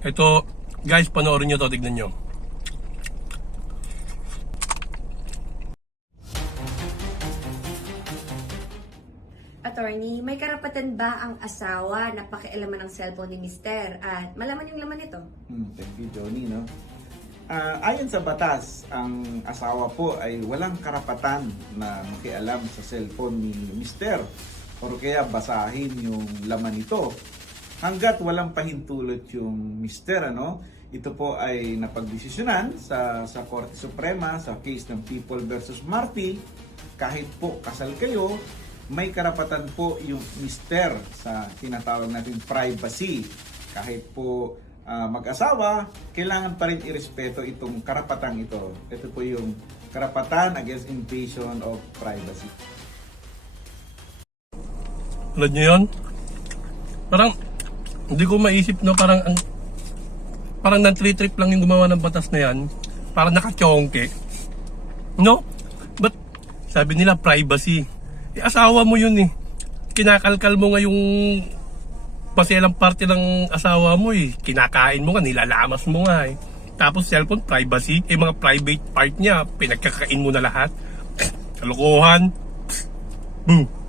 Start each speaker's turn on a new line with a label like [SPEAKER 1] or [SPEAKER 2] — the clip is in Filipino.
[SPEAKER 1] Ito, guys, panoorin nyo to, tignan nyo.
[SPEAKER 2] Attorney, may karapatan ba ang asawa na pakialaman ng cellphone ni Mister at malaman yung laman nito?
[SPEAKER 3] Hmm, thank you, Johnny, no? Ah, ayon sa batas, ang asawa po ay walang karapatan na makialam sa cellphone ni Mister o kaya basahin yung laman nito. Hanggat walang pahintulot yung Mister, ano? Ito po ay napagdesisyonan sa sa Korte Suprema sa case ng People versus Marty. Kahit po kasal kayo, may karapatan po yung Mister sa tinatawag natin privacy. Kahit po ah, mag-asawa, kailangan pa rin irespeto itong karapatang ito. Ito po yung karapatan against invasion of privacy.
[SPEAKER 1] Tulad nyo yun? Parang, hindi ko maisip no, parang ang parang nan trip lang yung gumawa ng batas na yan. Parang nakachongke. No? But, sabi nila privacy. Eh, asawa mo yun eh. Kinakalkal mo nga yung pasilang parte ng asawa mo eh. Kinakain mo nga, nilalamas mo nga eh. Tapos cellphone, privacy. Eh, mga private part niya, pinagkakain mo na lahat. Kalokohan. Boom.